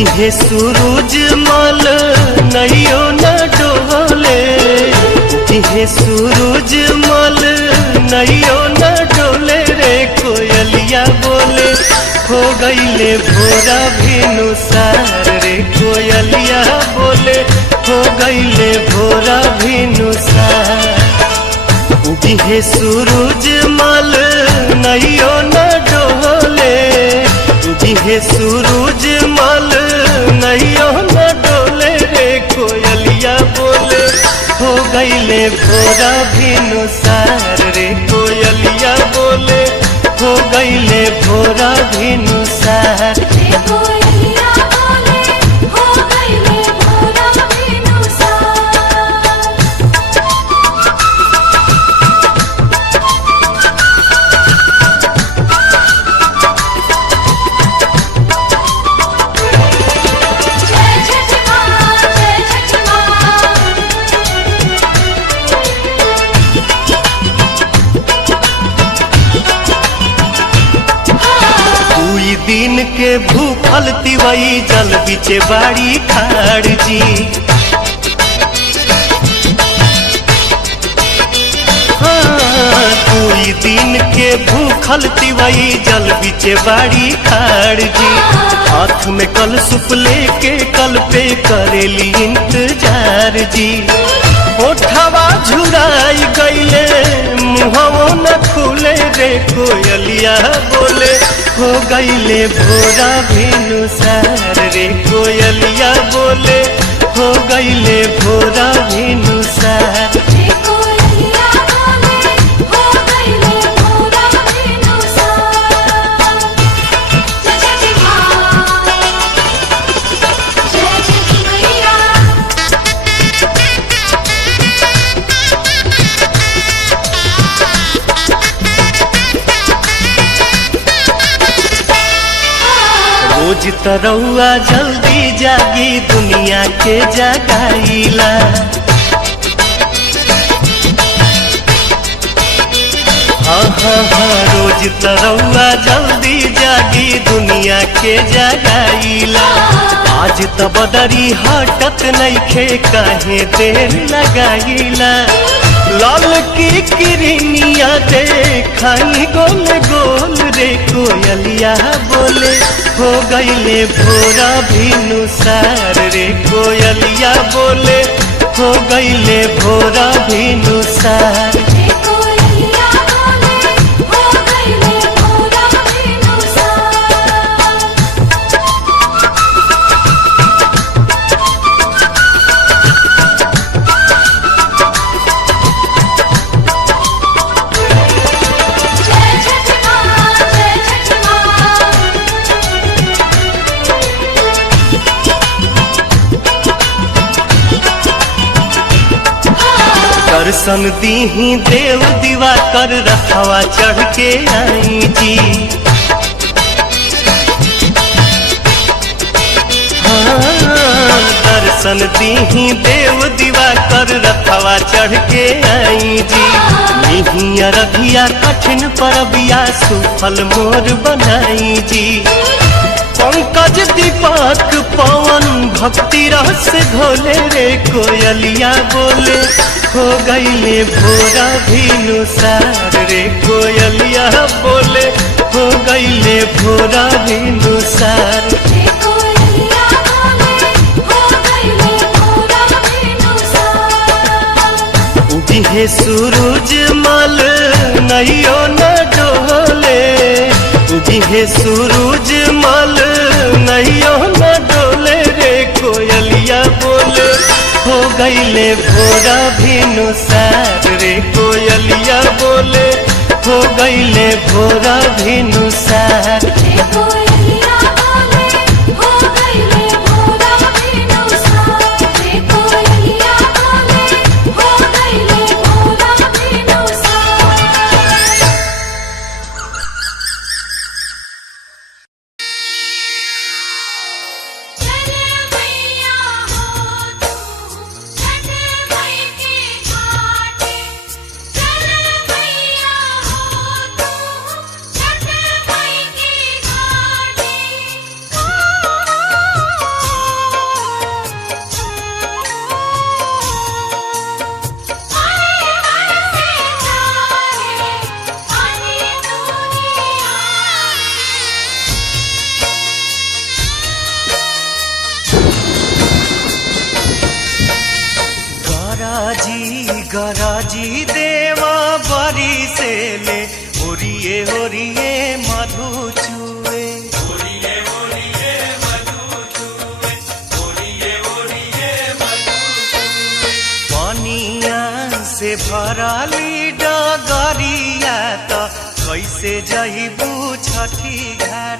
उगिहे सूरज मल नैयो न डोले, उगिहे सूरज मल नैयो न डोले रे कोयलिया बोले हो गईले भोरा भिनुसार रे कोयलिया बोले हो गईले भोरा भिनुसार। उगिहे सूरज मल नैयो न डोले, उगिहे सूरज मल नैयो न डोले रे कोयलिया बोले हो गईले भोरा भिनुसार रे कोयलिया बोले हो गईले भोरा भिनुसार। दिन के भूखल तिवई जल बिचे बाड़ी खाड़ जी, हाँ कोई दिन के भूखल तिवई जल बिचे बाड़ी खाड़ जी। हाथ में कल सुप लेके कल पे करेली इंतजार जी। ओठवा झुराई गईले मुहवो न खुले रे कोयलिया बोले हो गईले भोरा भिनुसार रे कोयलिया बोले हो गईले भोरा भिनुसार। रोज तरौआ जल्दी जागी दुनिया के जगाईला, हाँ हाँ हाँ रोज तरौआ जल्दी जागी दुनिया के जगाईला। आज त बदरी हटत नइखे काहे देर लगाईला। लाल की किरनिया देखाई गोल गोल रे कोयलिया बोले हो गईले भोरा भिनुसार रे कोयलिया बोले हो गईले भोरा भिनुसार। दर्शन दीही देव दीवा कर रखवा चढ़ के आई जी, हाँ दर्शन दीही देव दीवा कर रखवा चढ़ के आई जी। निहिया रघिया कठिन परबिया सुफल मोर बनाई जी। पंकज दीपक पवन भक्ति रस घोले रे कोयलिया बोले हो गईले भोरा भिनुसार रे कोयलिया बोले हो गईले भोरा भिनुसार। उगिहे सूरज मल नैयो न डोले, उगिहे सूरज मल नैयो न डोले रे कोयलिया बोले हो गईले भोरा भिनुसार रे कोयलिया बोले हो गईले भोरा भिनुसार। चल मैया हो तू छठ माई के घाट। गराजी देवा बरी से ले ओरिए ओरिए मधु चुए पनिया से भराली डगरिया त कैसे जइबू छठी घाट